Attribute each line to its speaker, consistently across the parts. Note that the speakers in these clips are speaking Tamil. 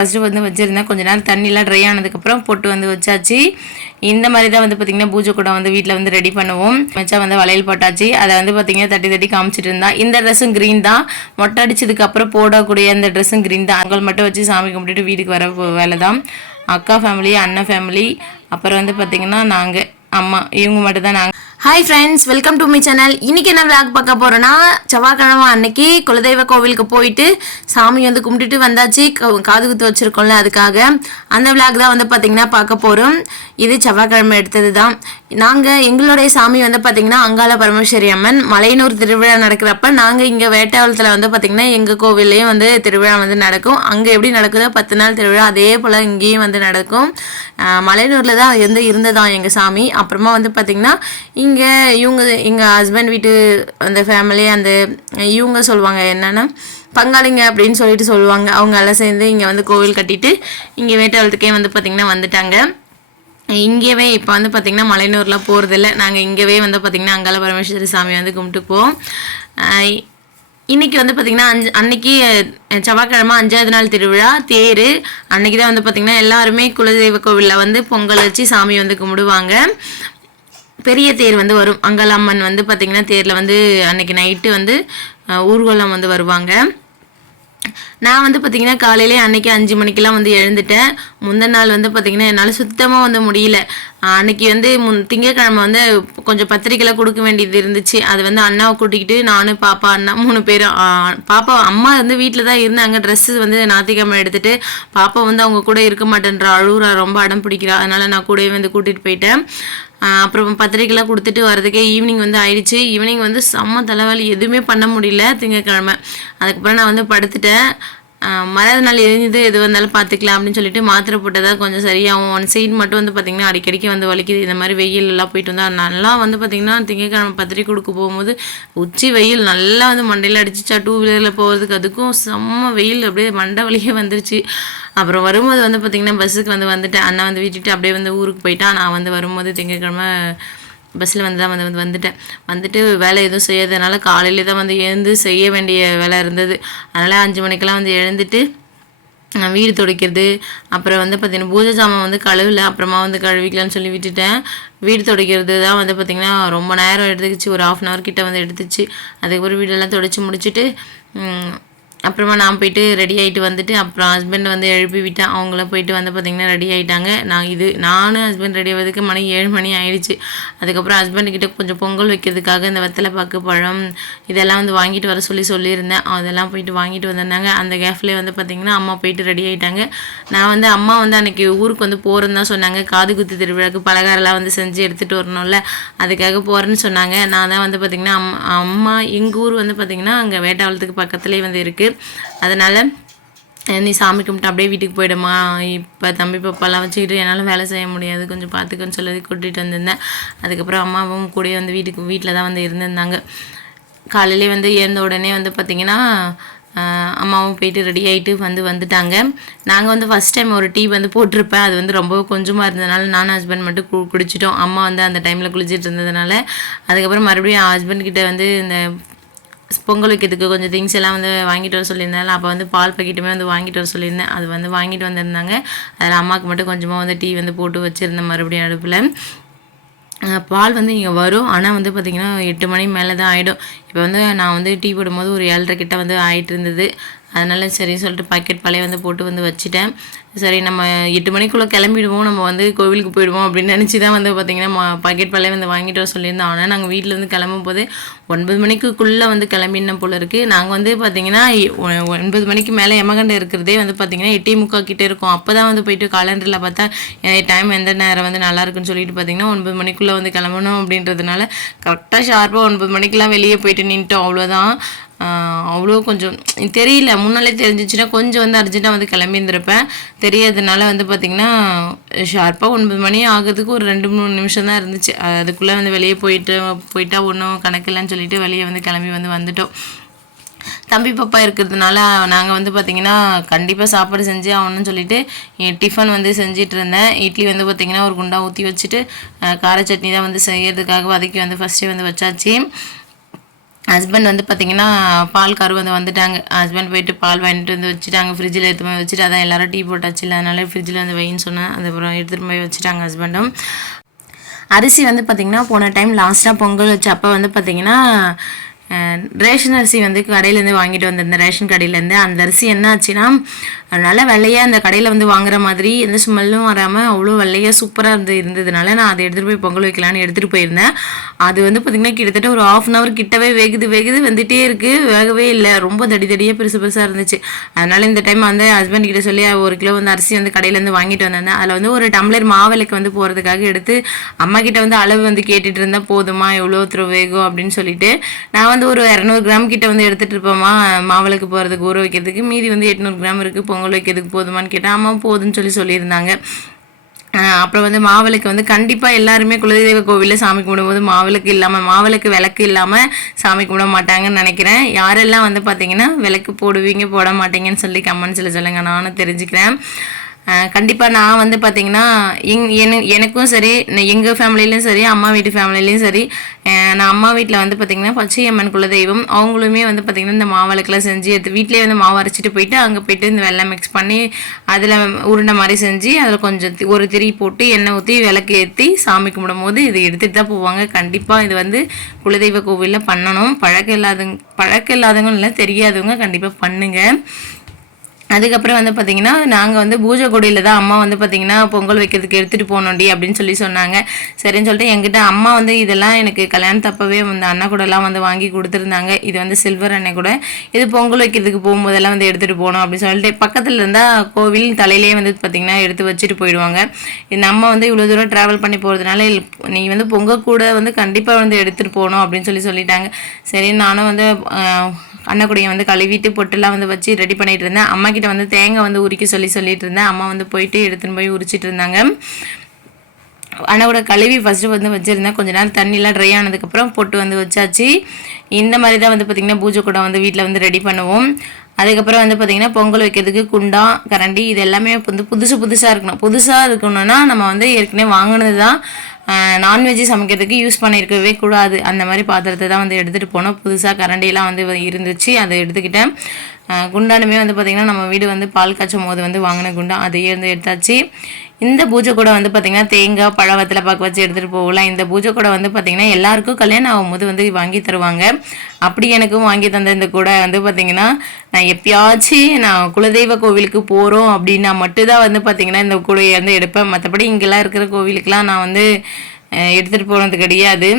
Speaker 1: ஃபஸ்ட்டு வந்து வச்சுருந்தேன். கொஞ்ச நேரம் தண்ணிலாம் ட்ரை ஆனதுக்கப்புறம் போட்டு வந்து வச்சாச்சு. இந்த மாதிரி தான் வந்து பார்த்திங்கன்னா பூஜை கூட வந்து வீட்டில் வந்து ரெடி பண்ணுவோம். வச்சா வந்து வளையல் போட்டாச்சு. அதை வந்து பார்த்திங்கன்னா தட்டி தட்டி காமிச்சிட்டு இருந்தா இந்த ட்ரெஸ்ஸும் க்ரீன் தான். மொட்டை அடிச்சதுக்கப்புறம் போடக்கூடிய அந்த ட்ரெஸ்ஸும் க்ரீன் தான். அங்கே மட்டும் வச்சு சாமி கும்பிட்டுட்டு வீட்டுக்கு வர வேலை தான் அக்கா ஃபேமிலி அண்ணன் ஃபேமிலி அப்புறம் வந்து பார்த்திங்கன்னா நாங்கள் அம்மா இவங்க மட்டும் தான் நாங்கள் hi friends welcome to my channel இன்னைக்கு என்ன விளாக் பார்க்க போறோம்னா செவ்வாய்க்கிழமை அன்னைக்கு குலதெய்வ கோவிலுக்கு போயிட்டு சாமி வந்து கும்பிட்டுட்டு வந்தாச்சு. காது குத்து வச்சிருக்கோம்ல அதுக்காக. அந்த விளாக் தான் வந்து பார்த்தீங்கன்னா பார்க்க போகிறோம் இது செவ்வாய்க்கிழமை எடுத்தது தான் நாங்கள் எங்களுடைய சாமி வந்து பார்த்தீங்கன்னா அங்காள பரமேஸ்வரி அம்மன். மலையனூர் திருவிழா நடக்கிறப்ப நாங்கள் இங்கே வேட்டாவளத்தில் வந்து பார்த்தீங்கன்னா எங்கள் கோவில்லையும் வந்து திருவிழா வந்து நடக்கும். அங்கே எப்படி நடக்குதோ பத்து நாள் திருவிழா அதே போல் இங்கேயும் வந்து நடக்கும். மலையனூரில் தான் வந்து இருந்ததான் எங்கள் சாமி. அப்புறமா வந்து பார்த்திங்கன்னா இங்கே இவங்க எங்கள் ஹஸ்பண்ட் வீட்டு அந்த ஃபேமிலி அந்த இவங்க சொல்லுவாங்க என்னென்னா பங்காளிங்க அப்படின்னு சொல்லிட்டு சொல்லுவாங்க. அவங்க எல்லாம் சேர்ந்து இங்கே வந்து கோவில் கட்டிட்டு இங்கே வேட்டாளத்துக்கே வந்து பார்த்திங்கன்னா வந்துட்டாங்க. இங்கேவே இப்போ வந்து பார்த்திங்கன்னா மலையனூர்லாம் போகிறதில்ல நாங்கள் இங்கேவே வந்து பார்த்திங்கன்னா அங்காள பரமேஸ்வரி சாமி வந்து கும்பிட்டுக்குவோம். இன்றைக்கி இன்னைக்கு வந்து பார்த்திங்கன்னா அஞ்சு அன்னைக்கு செவ்வாய்க்கிழமை அஞ்சாவது நாள் திருவிழா தேர். அன்னைக்கு தான் வந்து பார்த்திங்கன்னா எல்லாருமே குலதெய்வ கோவிலில் வந்து பொங்கல் வச்சு சாமி வந்து கும்பிடுவாங்க. பெரிய தேர் வந்து வரும். அங்காளம்மன் வந்து பார்த்திங்கன்னா தேரில் வந்து அன்னைக்கு நைட்டு வந்து ஊர்வலம் வந்து வருவாங்க. நான் வந்து பார்த்திங்கன்னா காலையிலே அன்னைக்கு அஞ்சு மணிக்கெல்லாம் வந்து எழுந்துட்டேன். முந்தின நாள் வந்து பார்த்திங்கன்னா என்னால் சுத்தமாக வந்து முடியல. அன்னைக்கு வந்து முன் திங்கக்கிழமை வந்து கொஞ்சம் பத்திரிக்கைலாம் கொடுக்க வேண்டியது இருந்துச்சு. அது வந்து அண்ணாவை கூட்டிக்கிட்டு நானும் பாப்பா அண்ணா மூணு பேரும் பாப்பா அம்மா வந்து வீட்டில் தான் இருந்தாங்க. ட்ரெஸ்ஸு வந்து ஞாத்திக்கிழமை எடுத்துகிட்டு பாப்பா வந்து அவங்க கூட இருக்க மாட்டேன்றா அழுகுறா ரொம்ப அடம் பிடிக்கிறா. அதனால் நான் கூடவே வந்து கூட்டிகிட்டு போயிட்டேன். அப்புறம் பத்திரிக்கைலாம் கொடுத்துட்டு வரதுக்கே ஈவினிங் வந்து ஆயிடுச்சு. ஈவினிங் வந்து செம்ம தலைவலி எதுவுமே பண்ண முடியல திங்கக்கிழமை. அதுக்கப்புறம் நான் வந்து படுத்துட்டேன். மறாத நாள் எரிஞ்சது எது வந்தாலும் பார்த்துக்கலாம் அப்படின்னு சொல்லிட்டு மாத்திரை போட்டதாக கொஞ்சம் சரியாகும். ஒன் சைடு மட்டும் வந்து பார்த்திங்கன்னா அடிக்கடிக்கு வந்து வலிக்குது. இந்த மாதிரி வெயில் எல்லாம் போயிட்டு வந்தால் நல்லா வந்து பார்த்திங்கன்னா திங்கக்கிழமை பத்திரிக்கை கொடுக்க போகும்போது உச்சி வெயில் நல்லா வந்து மண்டையில் அடிச்சிச்சா டூ வீலரில் போகிறதுக்கு அதுக்கும் செம்ம வெயில் அப்படியே மண்டை வலியே வந்துருச்சு. அப்புறம் வரும்போது வந்து பார்த்திங்கன்னா பஸ்ஸுக்கு வந்து வந்துட்டு அண்ணன் வந்து விட்டுட்டு அப்படியே வந்து ஊருக்கு போயிட்டான் நான் வந்து வரும்போது திங்கக்கிழமை பஸ்ஸில் வந்து தான் வந்து வந்துட்டேன். வந்துட்டு வேலை எதுவும் செய்யாதனால காலையிலே தான் வந்து எழுந்து செய்ய வேண்டிய வேலை இருந்தது. அதனால் அஞ்சு மணிக்கெல்லாம் வந்து எழுந்துட்டு வீடு துடைக்கிறது அப்புறம் வந்து பார்த்திங்கன்னா பூஜை சாமான் வந்து கழுவல அப்புறமா வந்து கழுவிக்கலாம்னு சொல்லி விட்டுட்டேன். வீடு துடைக்கிறது தான் வந்து பார்த்திங்கன்னா ரொம்ப நேரம் எடுத்துக்கிச்சு. ஒரு ஆஃப் அன் ஹவர் கிட்ட வந்து எடுத்துச்சு. அதுக்கப்புறம் வீடெல்லாம் துடைச்சி முடிச்சுட்டு அப்புறமா நான் போயிட்டு ரெடி ஆகிட்டு வந்துட்டு அப்புறம் ஹஸ்பண்ட் வந்து எழுப்பி விட்டேன் அவங்கள போயிட்டு வந்து பார்த்திங்கன்னா ரெடி ஆகிட்டாங்க நான் இது நானும் ஹஸ்பண்ட் ரெடி ஆகிறதுக்கு மணி ஏழு மணி ஆயிடுச்சு. அதுக்கப்புறம் ஹஸ்பண்ட்கிட்ட கொஞ்சம் பொங்கல் வைக்கிறதுக்காக இந்த வெத்தலை பாக்கு பழம் இதெல்லாம் வந்து வாங்கிட்டு வர சொல்லி சொல்லியிருந்தேன். அதெல்லாம் போயிட்டு வாங்கிட்டு வந்திருந்தாங்க அந்த கேஃப்லேயே வந்து பார்த்திங்கன்னா அம்மா போயிட்டு ரெடி ஆகிட்டாங்க நான் வந்து அம்மா வந்து அன்றைக்கி ஊருக்கு வந்து போகிறேன்னு தான் சொன்னாங்க. காது குத்து திருவிழாக்கு பலகாரம்லாம் வந்து செஞ்சு எடுத்துகிட்டு வரணும்ல அதுக்காக போகிறேன்னு சொன்னாங்க. நான் தான் வந்து பார்த்திங்கன்னா அம்மா எங்கள் ஊர் வந்து பார்த்திங்கன்னா அங்கே வேட்டாவளத்துக்கு பக்கத்துலேயே வந்து இருக்குது அதனால் நீ சாமி கும்பிட்டு அப்படியே வீட்டுக்கு போயிடுமா? இப்போ தம்பி பாப்பாலாம் வச்சுக்கிட்டு என்னால் வேலை செய்ய முடியாது. கொஞ்சம் பார்த்துக்கன்னு சொல்லி கூட்டிகிட்டு வந்திருந்தேன். அதுக்கப்புறம் அம்மாவும் கூடயே வந்து வீட்டுக்கு வீட்டில் தான் வந்து இருந்திருந்தாங்க. காலையிலே வந்து எழுந்த உடனே வந்து பார்த்திங்கன்னா அம்மாவும் போயிட்டு ரெடி ஆகிட்டு வந்து வந்துட்டாங்க. நாங்கள் வந்து ஃபஸ்ட் டைம் ஒரு டீ வந்து போட்டிருப்பேன். அது வந்து ரொம்ப கொஞ்சமாக இருந்ததுனால நானும் ஹஸ்பண்ட் மட்டும் கு குடிச்சிட்டோம். அம்மா வந்து அந்த டைமில் குளிச்சிட்டு இருந்ததுனால அதுக்கப்புறம் மறுபடியும் ஹஸ்பண்ட் கிட்ட வந்து இந்த பொங்கல் வைக்கிறதுக்கு கொஞ்சம் திங்ஸ் எல்லாம் வந்து வாங்கிட்டு வர சொல்லியிருந்தேன் அப்போ வந்து பால் பக்கெட்டுமே வந்து வாங்கிட்டு வர சொல்லியிருந்தேன். அது வந்து வாங்கிட்டு வந்திருந்தாங்க. அதில் அம்மாவுக்கு மட்டும் கொஞ்சமாக வந்து டீ வந்து போட்டு வச்சுருந்தேன் மறுபடியும் அடுப்பில். பால் வந்து இங்கே வரும். ஆனால் வந்து பார்த்திங்கன்னா எட்டு மணி மேலே தான் ஆகிடும் இப்போ வந்து நான் வந்து டீ போடும்போது ஒரு ஏழரை கிட்ட வந்து ஆயிட்டு இருந்தது. அதனால் சரி சொல்லிட்டு பாக்கெட் பழைய வந்து போட்டு வந்து வச்சுட்டேன். சரி நம்ம எட்டு மணிக்குள்ளே கிளம்பிடுவோம். நம்ம வந்து கோவிலுக்கு போயிடுவோம் அப்படின்னு நினச்சி தான் வந்து பார்த்திங்கன்னா பாக்கெட் பழைய வந்து வாங்கிட்டு வர சொல்லியிருந்தோம். ஆனால் நாங்கள் வீட்டில் இருந்து கிளம்பும் போது ஒன்பது மணிக்குள்ளே வந்து கிளம்பின போல இருக்குது நாங்கள் வந்து பார்த்திங்கன்னா ஒன்பது மணிக்கு மேலே எமகண்ட இருக்கிறதே வந்து பார்த்திங்கன்னா எட்டே முக்கால் கிட்டே இருக்கும். அப்போ தான் வந்து போயிட்டு காலண்டரில் பார்த்தா டைம் எந்த நேரம் வந்து நல்லா இருக்குன்னு சொல்லிட்டு பார்த்திங்கன்னா ஒன்பது மணிக்குள்ளே வந்து கிளம்பணும் அப்படின்றதுனால கரெக்டாக ஷார்ப்பாக ஒன்பது மணிக்கெலாம் வெளியே போயிட்டு நின்ட்டோம் அவ்வளோதான் அவ்வளோ கொஞ்சம் தெரியல. முன்னாலே தெரிஞ்சிச்சுன்னா கொஞ்சம் வந்து அர்ஜென்ட்டாக வந்து கிளம்பி இருந்திருப்பேன் தெரியாதனால வந்து பார்த்திங்கன்னா ஷார்ப்பாக ஒன்பது மணி ஆகிறதுக்கு ஒரு ரெண்டு மூணு நிமிஷம் தான் இருந்துச்சு. அதுக்குள்ளே வந்து வெளியே போயிட்டு போயிட்டா ஒன்றும் கணக்கில்லைன்னு சொல்லிட்டு வெளியே வந்து கிளம்பி வந்து வந்துட்டோம். தம்பி பாப்பா இருக்கிறதுனால நாங்கள் வந்து பார்த்திங்கன்னா கண்டிப்பாக சாப்பாடு செஞ்சு ஆகணும்னு சொல்லிட்டு டிஃபன் வந்து செஞ்சிட்டு இருந்தேன். இட்லி வந்து பார்த்திங்கன்னா ஒரு குண்டா ஊற்றி வச்சுட்டு கார சட்னி தான் வந்து செய்யறதுக்காக வதக்கி வந்து ஃபஸ்ட்டே வந்து வச்சாச்சு. ஹஸ்பண்ட் வந்து பார்த்தீங்கன்னா பால் கரு வந்து வந்துட்டாங்க. ஹஸ்பண்ட் போயிட்டு பால் வாங்கிட்டு வந்து வச்சுட்டாங்க. ஃப்ரிட்ஜில் எடுத்து போய் வச்சுட்டு அதான் எல்லாரும் டீ போட்டாச்சு. இல்லை அதனால ஃப்ரிட்ஜில் வந்து வைன்னு சொன்னேன். அதுக்கப்புறம் எடுத்துகிட்டு போய் வச்சுட்டாங்க ஹஸ்பண்டும் அரிசி வந்து பார்த்திங்கன்னா போன டைம் லாஸ்ட்டாக பொங்கல் வச்சு அப்போ வந்து பார்த்திங்கன்னா ரேஷன் அரிசி வந்து கடையிலேருந்து வாங்கிட்டு வந்திருந்தேன் ரேஷன் கடையிலேருந்து அந்த அரிசி என்ன ஆச்சுன்னா நல்ல வெள்ளையாக அந்த கடையில் வந்து வாங்குற மாதிரி எந்த ஸ்மெல்லும் வராமல் அவ்வளோ வெள்ளையாக சூப்பராக இருந்து இருந்ததுனால நான் அதை எடுத்துகிட்டு போய் பொங்கல் வைக்கலான்னு எடுத்துகிட்டு போயிருந்தேன். அது வந்து பார்த்திங்கன்னா கிட்டத்தட்ட ஒரு ஆஃப் அன் ஹவர் கிட்டவே வேகுது வேகுது வந்துட்டே இருக்குது வேகவே இல்லை. ரொம்ப தடி தடியாக பெருசு பெருசாக இருந்துச்சு. அதனால் இந்த டைம் வந்து ஹஸ்பண்ட் கிட்ட சொல்லி ஒரு கிலோ வந்து அரிசி வந்து கடையிலேருந்து வாங்கிட்டு வந்திருந்தேன் அதில் வந்து ஒரு டம்ளர் மாவிளக்கு வந்து போகிறதுக்காக எடுத்து அம்மா கிட்ட வந்து அளவு வந்து கேட்டுட்டு இருந்தால் போதுமா? எவ்வளோ தூர வேகும் அப்படின்னு சொல்லிட்டு நான் வந்து வந்து ஒரு இரநூறு கிராம் கிட்ட வந்து எடுத்துகிட்டு இருப்போமா? மாவிளக்கு போகிறதுக்கு ஊற வைக்கிறதுக்கு. மீதி வந்து எட்நூறு கிராம் இருக்குது பொங்கல் வைக்கிறதுக்கு போதுமான்னு கேட்டால் அம்மா போதுன்னு சொல்லி சொல்லியிருந்தாங்க. அப்புறம் வந்து மாவிளக்கு வந்து கண்டிப்பாக எல்லாருமே குலதெய்வ கோவிலில் சாமி கும்பிடும்போது மாவிளக்கு இல்லாமல் மாவிளக்கு விளக்கு இல்லாமல் சாமி கும்பிட மாட்டாங்கன்னு நினைக்கிறேன். யாரெல்லாம் வந்து பார்த்தீங்கன்னா விளக்கு போடுவீங்க போட மாட்டீங்கன்னு சொல்லி கமெண்ட்ஸில் சொல்லுங்கள் நானும் தெரிஞ்சுக்கிறேன். கண்டிப்பாக நான் வந்து பார்த்தீங்கன்னா எங் என- எனக்கும் சரி எங்கள் ஃபேமிலிலையும் சரி அம்மா வீட்டு ஃபேமிலிலையும் சரி நான் அம்மா வீட்டில் வந்து பார்த்தீங்கன்னா பச்சையம்மன் குலதெய்வம் அவங்களுமே வந்து பார்த்திங்கன்னா இந்த மாவிளக்கெல்லாம் செஞ்சு எடுத்து வீட்டிலேயே வந்து மாவு அரைச்சிட்டு போயிட்டு அங்கே போயிட்டு இந்த வெள்ளம் மிக்ஸ் பண்ணி அதில் உருண்டை மாதிரி செஞ்சு அதில் கொஞ்சம் ஒரு திரி போட்டு எண்ணெய் ஊற்றி விளக்கு ஏற்றி சாமி கும்பிடும் போது இது எடுத்துகிட்டு தான் போவாங்க. கண்டிப்பாக இது வந்து குலதெய்வ கோவிலில் பண்ணணும். பழக்கம் இல்லாதவங்க பழக்கம் இல்லாதவங்க இல்லை தெரியாதவங்க கண்டிப்பாக பண்ணுங்கள் அதுக்கப்புறம் வந்து பார்த்தீங்கன்னா நாங்கள் வந்து பூஜை கொடியில் தான் அம்மா வந்து பார்த்தீங்கன்னா பொங்கல் வைக்கிறதுக்கு எடுத்துகிட்டு போகணுண்டி அப்படின்னு சொல்லி சொன்னாங்க. சரின்னு சொல்லிட்டு எங்கிட்ட அம்மா வந்து இதெல்லாம் எனக்கு கல்யாணத்தப்பவே வந்து அண்ணா கூடலாம் வந்து வாங்கி கொடுத்துருந்தாங்க. இது வந்து சில்வர் அண்ணன் கூட. இது பொங்கல் வைக்கிறதுக்கு போகும்போதெல்லாம் வந்து எடுத்துகிட்டு போகணும் அப்படின்னு சொல்லிட்டு பக்கத்தில் இருந்தால் கோவில் தலையிலேயே வந்து பார்த்தீங்கன்னா எடுத்து வச்சுட்டு போயிடுவாங்க. நம்ம வந்து இவ்வளோ தூரம் ட்ராவல் பண்ணி போகிறதுனால நீ வந்து பொங்கல் கூட வந்து கண்டிப்பாக வந்து எடுத்துகிட்டு போகணும் அப்படின்னு சொல்லி சொல்லிட்டாங்க. சரி நானும் வந்து ஆஹ், அன்னக்குடியை வந்து கழுவிட்டு பொட்டெல்லாம் வந்து வச்சு ரெடி பண்ணிட்டு இருந்தேன். அம்மா கிட்ட வந்து தேங்காய் வந்து உரிக்க சொல்லி சொல்லிட்டு இருந்தேன் அம்மா வந்து போயிட்டு எடுத்துன்னு போய் உரிச்சிட்டு இருந்தாங்க அண்ணாவோட கழுவி ஃபஸ்ட்டு வந்து வச்சுருந்தேன். கொஞ்ச நேரம் தண்ணிலாம் ட்ரை ஆனதுக்கப்புறம் பொட்டு வந்து வச்சாச்சு. இந்த மாதிரி தான் வந்து பார்த்திங்கன்னா பூஜை கூடம் வந்து வீட்டில் வந்து ரெடி பண்ணுவோம். அதுக்கப்புறம் வந்து பார்த்திங்கன்னா பொங்கல் வைக்கிறதுக்கு குண்டா கரண்டி இது எல்லாமே வந்து புதுசு புதுசாக இருக்கணும். புதுசாக இருக்கணும்னா நம்ம வந்து ஏற்கனவே வாங்கினது தான் நான்வெஜ்ஜு சமைக்கிறதுக்கு யூஸ் பண்ணியிருக்கவே கூடாது. அந்த மாதிரி பாத்திரத்தை தான் வந்து எடுத்துகிட்டு போனோம். புதுசாக கரண்டிலாம் வந்து இருந்துச்சு. அதை எடுத்துக்கிட்டேன். குண்டானுமே வந்து பார்த்திங்கன்னா நம்ம வீடு வந்து பால் காய்ச்சும் போது வந்து வாங்கின குண்டா அதையே வந்து எடுத்தாச்சு. இந்த பூஜை கூட வந்து பார்த்திங்கன்னா தேங்காய் பழவத்தில் பார்க்க வச்சு எடுத்துகிட்டு போகலாம். இந்த பூஜை கூட வந்து பார்த்திங்கன்னா எல்லாருக்கும் கல்யாணம் ஆகும்போது வந்து வாங்கி தருவாங்க. அப்படி எனக்கும் வாங்கி தந்த இந்த கூட வந்து பார்த்திங்கன்னா நான் எப்பயாச்சும் நான் குலதெய்வ கோவிலுக்கு போகிறோம் அப்படின்னா மட்டும்தான் வந்து பார்த்திங்கன்னா இந்த கூடையை வந்து எடுப்பேன். மற்றபடி இங்கெல்லாம் இருக்கிற கோவிலுக்கெலாம் நான் வந்து எடுத்துகிட்டு போகிறது கிடையாது.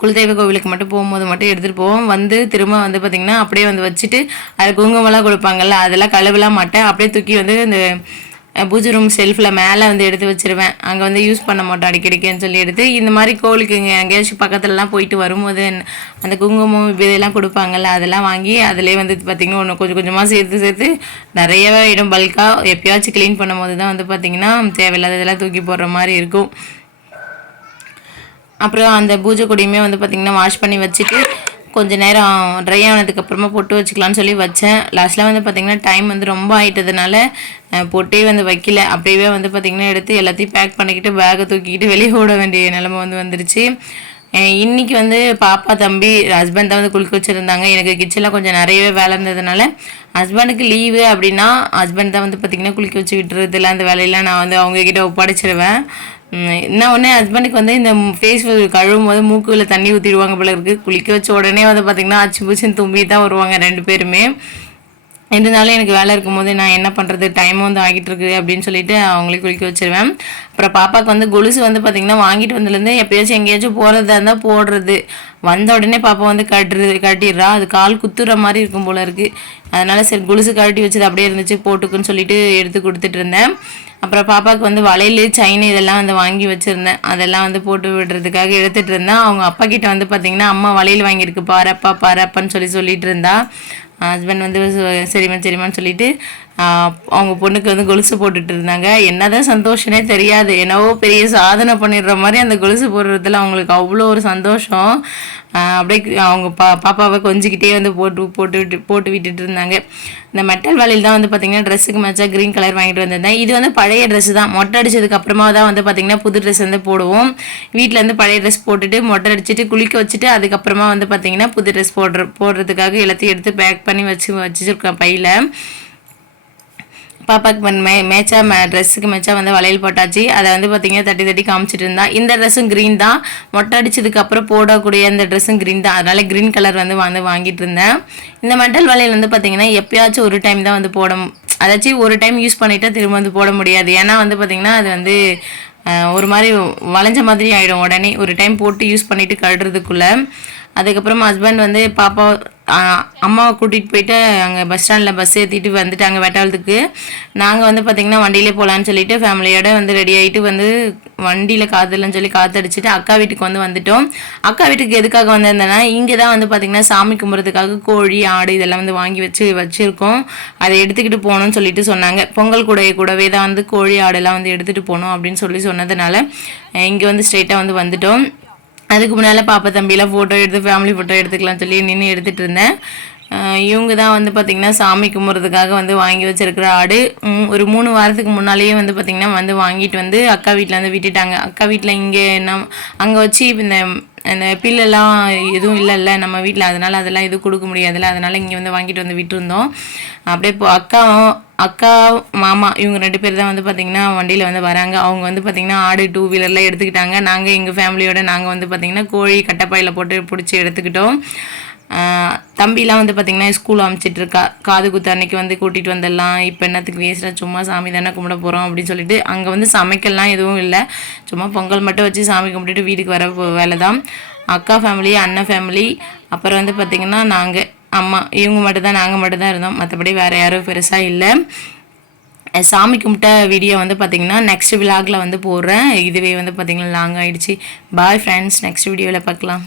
Speaker 1: குலதெய்வ கோவிலுக்கு மட்டும் போகும்போது மட்டும் எடுத்துகிட்டு போவோம். வந்து திரும்ப வந்து பார்த்திங்கன்னா அப்படியே வந்து வச்சுட்டு அதில் குங்குமம்லாம் கொடுப்பாங்கல்ல அதெல்லாம் கழுவலாம் மாட்டேன். அப்படியே தூக்கி வந்து இந்த பூஜை ரூம் ஷெல்ஃபில் மேலே வந்து எடுத்து வச்சிருவேன். அங்கே வந்து யூஸ் பண்ண மாட்டோம் அடிக்கடிக்குன்னு சொல்லி எடுத்து இந்த மாதிரி கோவிலுக்கு இங்கே எங்கேயாச்சும் பக்கத்துலலாம் போயிட்டு வரும்போது அந்த குங்குமம் இதெல்லாம் கொடுப்பாங்கல்ல அதெல்லாம் வாங்கி அதிலே வந்து பார்த்திங்கன்னா ஒன்று கொஞ்சம் கொஞ்சமாக சேர்த்து சேர்த்து நிறையவே இடம் பல்காக எப்பயாச்சும் க்ளீன் பண்ணும்போது தான் வந்து பார்த்திங்கன்னா தேவையில்லாததெல்லாம் தூக்கி போடுற மாதிரி இருக்கும். அப்புறம் அந்த பூஜை கொடியுமே வந்து பார்த்திங்கன்னா வாஷ் பண்ணி வச்சுட்டு கொஞ்சம் நேரம் ட்ரை ஆனதுக்கப்புறமா பொட்டு வச்சுக்கலாம்னு சொல்லி வச்சேன். லாஸ்ட்டில் வந்து பார்த்திங்கன்னா டைம் வந்து ரொம்ப ஆயிட்டதுனால பொட்டே வந்து வைக்கல. அப்படியே வந்து பார்த்திங்கன்னா எடுத்து எல்லாத்தையும் பேக் பண்ணிக்கிட்டு பேக்கை தூக்கிக்கிட்டு வெளியே ஓட வேண்டிய நிலமை வந்து வந்துருச்சு. இன்றைக்கி வந்து பாப்பா தம்பி ஹஸ்பண்ட் தான் வந்து குளிக்க வச்சுருந்தாங்க. எனக்கு கிச்சனில் கொஞ்சம் நிறையவே வேலை இருந்ததுனால ஹஸ்பண்டுக்கு லீவு அப்படின்னா ஹஸ்பண்ட் தான் வந்து பார்த்திங்கன்னா குளிக்க வச்சு விட்டுறதுல அந்த வேலையெல்லாம் நான் வந்து அவங்கக்கிட்ட ஒப்படைச்சிருவேன். என்ன உடனே ஹஸ்பண்டுக்கு வந்து இந்த ஃபேஸ் கழுவும் போது மூக்குல தண்ணி ஊற்றிடுவாங்க போல இருக்குது குளிக்க வச்ச உடனே வந்து பார்த்திங்கன்னா அச்சு பூச்சின்னு தும்பி தான் வருவாங்க ரெண்டு பேருமே. இருந்தாலும் எனக்கு வேலை இருக்கும்போது நான் என்ன பண்ணுறது டைம் வந்து ஆகிட்டு இருக்குது அப்படின்னு சொல்லிட்டு அவங்களே குளிக்க வச்சிருவேன். அப்புறம் பாப்பாவுக்கு வந்து கொலுசு வந்து பார்த்திங்கன்னா வாங்கிட்டு வந்ததுலேருந்து எப்பயாச்சும் எங்கேயாச்சும் போகிறதா இருந்தால் போடுறது. வந்த உடனே பாப்பா வந்து கட்டுறது கட்டிடுறா. அது கால் குத்துற மாதிரி இருக்கும் போல இருக்குது அதனால் சரி கொலுசு கழட்டி வச்சது அப்படியே இருந்துச்சு. போட்டுக்குன்னு சொல்லிட்டு எடுத்து கொடுத்துட்டு இருந்தேன். அப்புறம் பாப்பாவுக்கு வந்து வளையல் செயின் இதெல்லாம் வந்து வாங்கி வச்சுருந்தேன். அதெல்லாம் வந்து போட்டு விடுறதுக்காக எடுத்துகிட்டு இருந்தேன். அவங்க அப்பா கிட்ட வந்து பார்த்திங்கன்னா அம்மா வளையல் வாங்கியிருக்கு. பாரப்பா பாரப்பான்னு சொல்லி சொல்லிட்டு இருந்தா. ஹஸ்பண்ட் வந்து சரிம்மா சரிம்மான்னு சொல்லிட்டு அவங்க பொண்ணுக்கு வந்து கொலுசு போட்டுட்டு இருந்தாங்க. என்னதான் சந்தோஷனே தெரியாது. என்னவோ பெரிய சாதனை பண்ணிடுற மாதிரி அந்த கொலுசு போடுறதுல அவங்களுக்கு அவ்வளோ ஒரு சந்தோஷம். அப்படியே அவங்க பா பாப்பாவை கொஞ்சிக்கிட்டே வந்து போட்டு போட்டு விட்டு போட்டு விட்டுட்டு இருந்தாங்க. இந்த மெட்டல் வேலையில் தான் வந்து பார்த்தீங்கன்னா ட்ரெஸ்ஸுக்கு மேட்சாக க்ரீன் கலர் வாங்கிட்டு வந்திருந்தேன். இது வந்து பழைய ட்ரெஸ் தான். மொட்டை அடிச்சதுக்கு அப்புறமா தான் வந்து பார்த்தீங்கன்னா புது ட்ரெஸ் வந்து போடுவோம். வீட்டில் வந்து பழைய ட்ரெஸ் போட்டுட்டு மொட்டை அடிச்சுட்டு குளிக்க வச்சுட்டு அதுக்கப்புறமா வந்து பார்த்திங்கன்னா புது ட்ரெஸ் போடுற போடுறதுக்காக எல்லாத்தையும் எடுத்து பேக் பண்ணி வச்சு வச்சுருக்கேன் பையில். பாப்பாக்கு மே மேட்சாக மே ட்ரெஸ்ஸுக்கு மேட்சாக வந்து வளையல் போட்டாச்சு. அதை வந்து பார்த்தீங்கன்னா தட்டி தட்டி காமிச்சிட்டு இருந்தா. இந்த ட்ரெஸ்ஸும் க்ரீன் தான். மொட்டை அடிச்சதுக்கு அப்புறம் போடக்கூடிய அந்த ட்ரெஸ்ஸும் க்ரீன் தான். அதனால க்ரீன் கலர் வந்து வந்து வாங்கிட்டு இருந்தேன். இந்த மெட்டல் வளையல் வந்து பார்த்தீங்கன்னா எப்பயாச்சும் ஒரு டைம் தான் வந்து போட அதாச்சும் ஒரு டைம் யூஸ் பண்ணிட்டா திரும்ப வந்து போட முடியாது. ஏன்னா வந்து பார்த்தீங்கன்னா அது வந்து ஒரு மாதிரி வளைஞ்ச மாதிரி ஆகிடும் உடனே ஒரு டைம் போட்டு யூஸ் பண்ணிட்டு கழுறதுக்குள்ளே. அதுக்கப்புறம் ஹஸ்பண்ட் வந்து பாப்பா அம்மாவை கூட்டிகிட்டு போயிட்டு அங்கே பஸ் ஸ்டாண்டில் பஸ் ஏற்றிட்டு வந்துட்டாங்க வெட்டாளத்துக்கு. நாங்கள் வந்து பார்த்திங்கன்னா வண்டியிலே போகலான்னு சொல்லிட்டு ஃபேமிலியோட வந்து ரெடி ஆகிட்டு வந்து வண்டியில் காத்துலன்னு சொல்லி காத்தடிச்சிட்டு அக்கா வீட்டுக்கு வந்து வந்துட்டோம். அக்கா வீட்டுக்கு எதுக்காக வந்திருந்தேன்னா இங்கே தான் வந்து பார்த்திங்கன்னா சாமி கும்பிட்றதுக்காக கோழி ஆடு இதெல்லாம் வந்து வாங்கி வச்சு வச்சுருக்கோம். அதை எடுத்துக்கிட்டு போகணும்னு சொல்லிட்டு சொன்னாங்க. பொங்கல் கூடையை கூடவே தான் வந்து கோழி ஆடெல்லாம் வந்து எடுத்துகிட்டு போகணும் அப்படின்னு சொல்லி சொன்னதுனால இங்கே வந்து ஸ்ட்ரெயிட்டாக வந்து வந்துட்டோம். அதுக்கு முன்னால் பாப்பா தம்பிலாம் ஃபோட்டோ எடுத்து ஃபேமிலி ஃபோட்டோ எடுத்துக்கலாம் சொல்லி நின்று எடுத்துகிட்டு இருந்தேன். இவங்க தான் வந்து பார்த்திங்கன்னா சாமி கும்பிட்றதுக்காக வந்து வாங்கி வச்சுருக்கிற ஆடு. ஒரு மூணு வாரத்துக்கு முன்னாலேயே வந்து பார்த்திங்கன்னா வந்து வாங்கிட்டு வந்து அக்கா வீட்டில் வந்து விட்டுட்டாங்க. அக்கா வீட்டில் இங்கே நம் அங்கே வச்சு இந்த அந்த பில்லெல்லாம் எதுவும் இல்லைல்ல நம்ம வீட்டில் அதனால் அதெல்லாம் எதுவும் கொடுக்க முடியாதுல்ல. அதனால் இங்கே வந்து வாங்கிட்டு வந்து விட்டுருந்தோம். அப்படியே இப்போ அக்காவும் அக்கா மாமா இவங்க ரெண்டு பேர் தான் வந்து பார்த்திங்கன்னா வண்டியில் வந்து வராங்க. அவங்க வந்து பார்த்திங்கன்னா ஆடு டூ வீலரில் எடுத்துக்கிட்டாங்க. நாங்கள் எங்கள் ஃபேமிலியோட நாங்கள் வந்து பார்த்திங்கன்னா கோழி கட்டப்பாயில் போட்டு பிடிச்சி எடுத்துக்கிட்டோம். தம்பிலாம் வந்து பார்த்திங்கன்னா ஸ்கூல் அனுப்பிச்சிட்டு இருக்கா காது குத்து அன்னைக்கு வந்து கூட்டிகிட்டு வந்துடலாம் இப்போ என்னத்துக்கு வேஸ்ட்டாக சும்மா சாமி தானே கும்பிட போகிறோம் அப்படின்னு சொல்லிட்டு அங்கே வந்து சமைக்கலாம் எதுவும் இல்லை. சும்மா பொங்கல் மட்டும் வச்சு சாமி கும்பிட்டுட்டு வீட்டுக்கு வர வேலை தான் அக்கா ஃபேமிலி அண்ணன் ஃபேமிலி அப்புறம் வந்து பார்த்திங்கன்னா நாங்கள் அம்மா. இவங்க மட்டும்தான் நாங்கள் மட்டும்தான் இருந்தோம். மற்றபடி வேறு யாரும் பெருசாக இல்லை. சாமி கும்பிட்ட வீடியோ வந்து பார்த்திங்கன்னா நெக்ஸ்ட் விலாகில் வந்து போடுறேன். இதுவே வந்து பார்த்தீங்கன்னா லாங் ஆயிடுச்சு. பாய் ஃப்ரெண்ட்ஸ் நெக்ஸ்ட் வீடியோவில் பார்க்கலாம்